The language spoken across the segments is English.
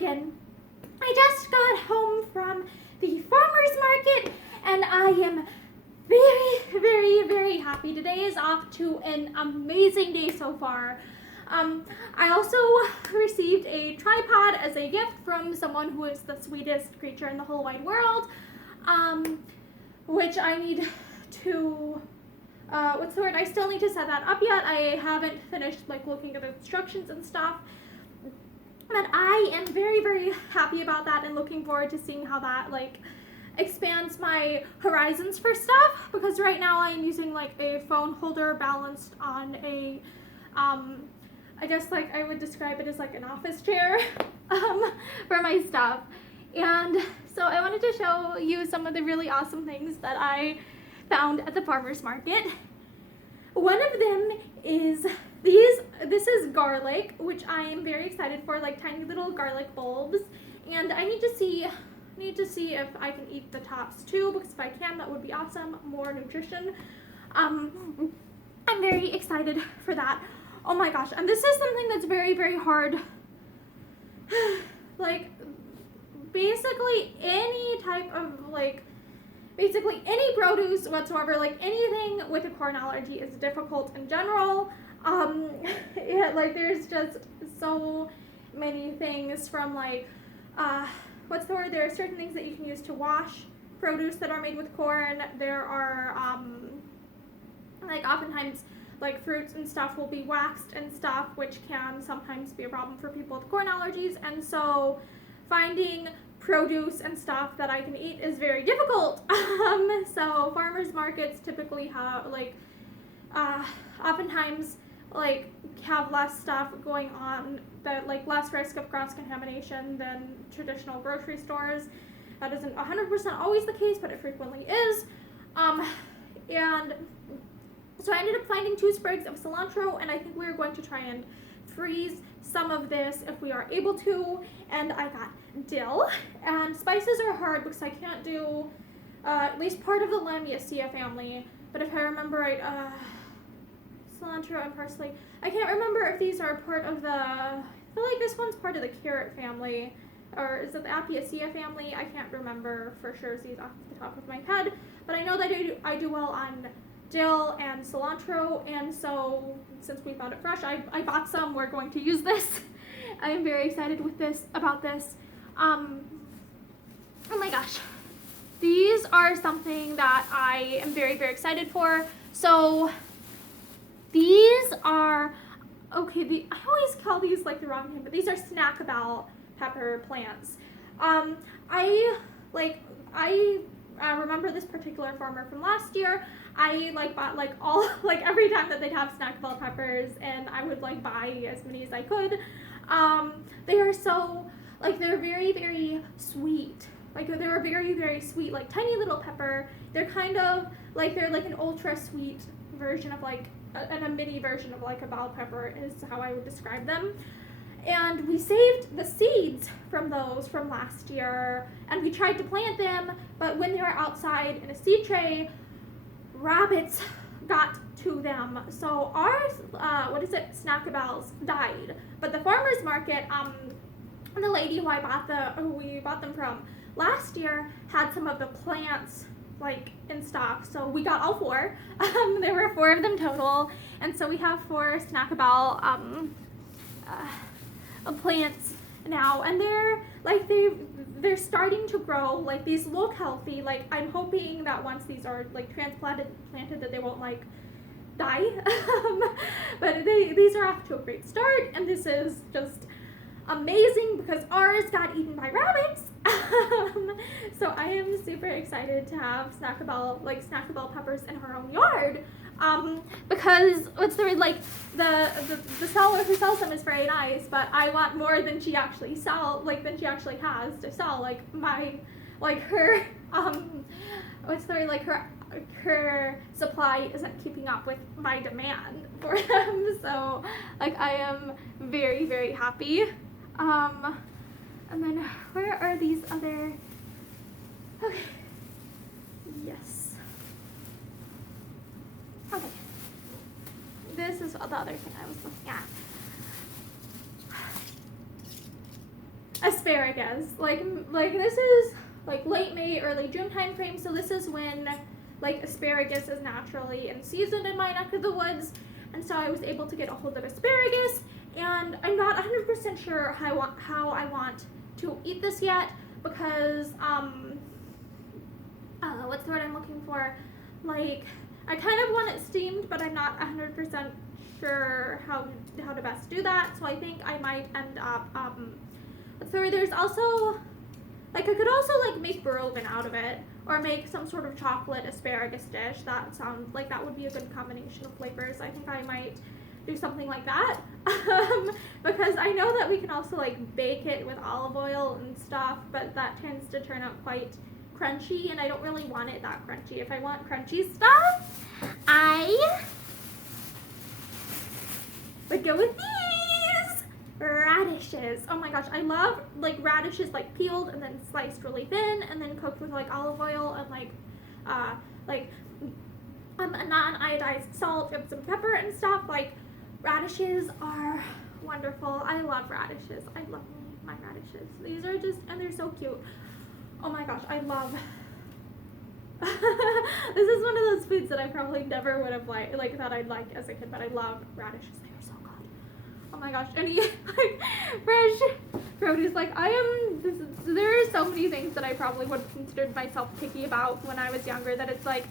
again. I just got home from the farmer's market and I am very, very, very happy. Today is off to an amazing day so far. I also received a tripod as a gift from someone who is the sweetest creature in the whole wide world, which I need to, I still need to set that up yet. I haven't finished like looking at the instructions and stuff, but I am very, very happy about that and looking forward to seeing how that like expands my horizons for stuff, because right now I'm using like a phone holder balanced on a, I guess like I would describe it as like an office chair for my stuff. And so I wanted to show you some of the really awesome things that I found at the farmer's market. One of them is this is garlic, which I am very excited for, like tiny little garlic bulbs. And I need to see if I can eat the tops too, because if I can, that would be awesome. More nutrition. I'm very excited for that. Oh my gosh, and this is something that's very, very hard. Like, basically any type of, like, basically any produce whatsoever, like anything with a corn allergy is difficult in general. Yeah, like there's just so many things from like, there are certain things that you can use to wash produce that are made with corn. There are, like oftentimes, like fruits and stuff will be waxed and stuff, which can sometimes be a problem for people with corn allergies. And so finding produce and stuff that I can eat is very difficult. So farmers markets typically have like, oftentimes like have less stuff going on, that like less risk of cross-contamination than traditional grocery stores. That isn't 100% always the case, but it frequently is. And so I ended up finding 2 sprigs of cilantro, and I think we're going to try and freeze some of this if we are able to. And I got dill, and spices are hard because I can't do at least part of the Lamiaceae family, but if I remember right, cilantro and parsley. I can't remember if these are part of the, I feel like this one's part of the carrot family, or is it the Apiaceae family? I can't remember for sure these off the top of my head, but I know that I do well on dill and cilantro, and so since we found it fresh, I bought some. We're going to use this. I am very excited about this. Oh my gosh. These are something that I am very, very excited for. So these are, okay, I always call these like the wrong name, but these are snackable pepper plants. I remember this particular farmer from last year. I like bought like all, like every time that they'd have snackable peppers, and I would like buy as many as I could. They are so, like they're very, very sweet. Like they're very, very sweet, like tiny little pepper. They're kind of like, they're like an ultra sweet version of like, and a mini version of like a bell pepper is how I would describe them. And we saved the seeds from those from last year, and we tried to plant them, but when they were outside in a seed tray, rabbits got to them. So ours, snackables died. But the farmer's market, the lady who we bought them from last year had some of the plants like in stock, so we got all 4. There were 4 of them total, and so we have 4 snackable plants now, and they're starting to grow. Like these look healthy. Like I'm hoping that once these are like planted that they won't like die. But these are off to a great start, and this is just amazing because ours got eaten by rabbits. So I am super excited to have snackable peppers in her own yard. Because the seller who sells them is very nice, but I want more than she actually has to sell. Her supply isn't keeping up with my demand for them. So I am very, very happy. And then where are these other? Okay. Yes. Okay. This is the other thing I was looking at. asparagus. Like this is like late May, early June time frame, so this is when like asparagus is naturally in season in my neck of the woods, and so I was able to get a hold of asparagus, and I'm not 100% sure how I want to eat this yet, because what's the word I'm looking for? Like, I kind of want it steamed, but I'm not 100% sure how to best do that, so I think I might end up, what's the word? There's also, like, I could also, like, make Barogan out of it, or make some sort of chocolate asparagus dish. That sounds like that would be a good combination of flavors. I think I might do something like that, because I know that we can also, like, bake it with olive oil and stuff, but that tends to turn out quite crunchy, and I don't really want it that crunchy. If I want crunchy stuff, I would go with these radishes. Oh my gosh, I love like radishes, like peeled and then sliced really thin and then cooked with like olive oil and like non-iodized salt and some pepper and stuff. Like, radishes are wonderful. I love radishes. I love my radishes. These are just, and they're so cute. Oh my gosh, I love this is one of those foods that I probably never would have like that I'd like as a kid, but I love radishes. They are so good. Oh my gosh, and eat like fresh produce. Like, there are so many things that I probably would have considered myself picky about when I was younger, that it's like,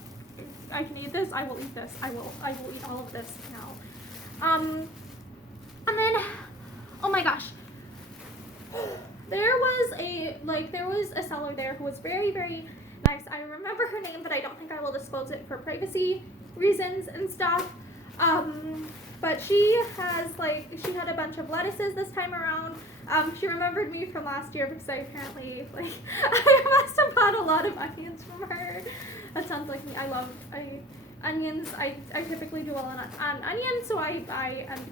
I can eat this, I will eat this, I will eat all of this now. And then, oh my gosh, there was a seller there who was very, very nice. I remember her name, but I don't think I will disclose it for privacy reasons and stuff. But she had a bunch of lettuces this time around. She remembered me from last year because I apparently, I must have bought a lot of onions from her. That sounds like me. I love onions. I typically do well on onions, so I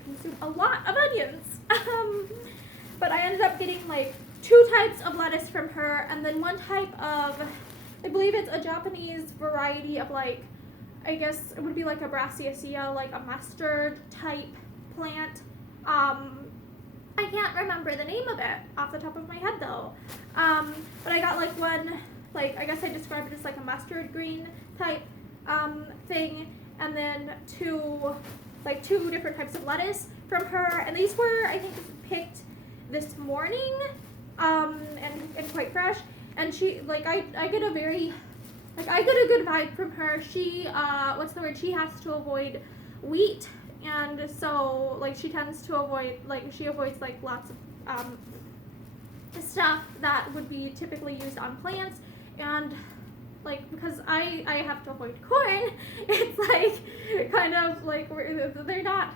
consume a lot of onions. But I ended up getting like 2 types of lettuce from her, and then 1 type of, I believe it's a Japanese variety of, like, I guess it would be like a brassicaceae, like a mustard type plant. I can't remember the name of it off the top of my head though. But I got like one, like, I guess I described it as like a mustard green type thing, and then 2 different types of lettuce from her, and these were, I think, picked this morning, and quite fresh. And she, like, I get a very, like, I get a good vibe from her. She, she has to avoid wheat, and so, like, she tends to avoid, like, she avoids, like, lots of, stuff that would be typically used on plants, and, like, because I have to avoid corn, it's, like, kind of, like, they're not,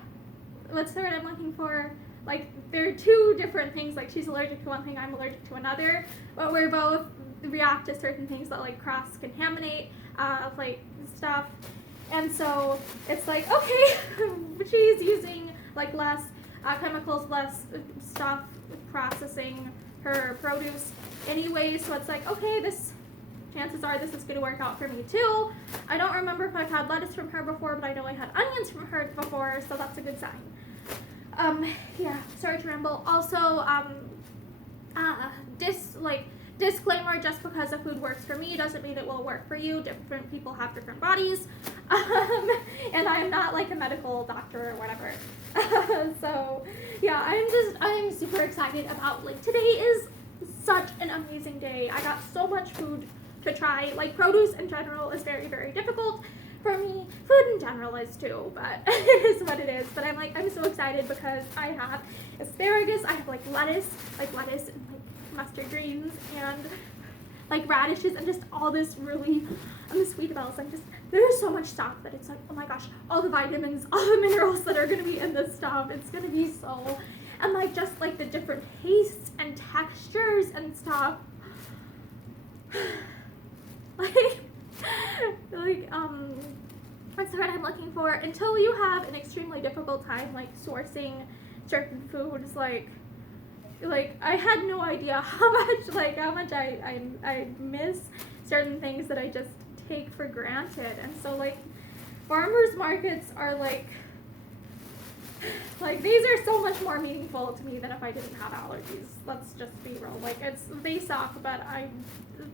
what's the word I'm looking for? Like, they're 2 different things. Like, she's allergic to one thing, I'm allergic to another, but we're both react to certain things that, like, cross-contaminate, like, stuff. And so it's like, okay, she's using, like, less chemicals, less stuff processing her produce anyway, so it's like, okay, chances are this is going to work out for me too. I don't remember if I've had lettuce from her before, but I know I had onions from her before, so that's a good sign. Yeah, sorry to ramble. Also, disclaimer, just because a food works for me doesn't mean it will work for you. Different people have different bodies. And I'm not like a medical doctor or whatever. So, yeah, I'm super excited about, like, today is such an amazing day. I got so much food to try. Like, produce in general is very, very difficult for me. Food in general is too, but it is what it is. But I'm so excited because I have asparagus, I have like lettuce and like mustard greens and like radishes and just all this really, and the sweet bells. There's so much stuff that it's like, oh my gosh, all the vitamins, all the minerals that are gonna be in this stuff. It's gonna be so, and like just like the different tastes and textures and stuff. What's the word I'm looking for? Until you have an extremely difficult time, like, sourcing certain foods, like I had no idea how much I miss certain things that I just take for granted. And so, like, farmers markets are, like, Like, these are so much more meaningful to me than if I didn't have allergies. Let's just be real. Like, they suck, but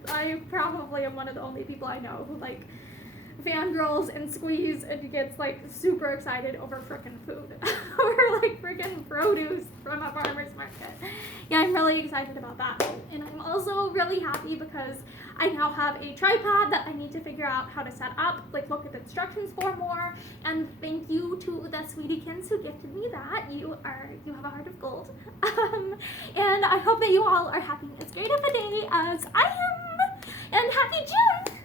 I probably am one of the only people I know who, like, fangirls and squeeze and gets, like, super excited over frickin' food. Or, like, frickin' produce from a farmer's market. Yeah, I'm really excited about that. And I'm also really happy because I now have a tripod that I need to figure out how to set up, like, look at the instructions for more. And thank you to the Sweetiekins who gifted me that. You have a heart of gold. And I hope that you all are having as great of a day as I am. And happy June!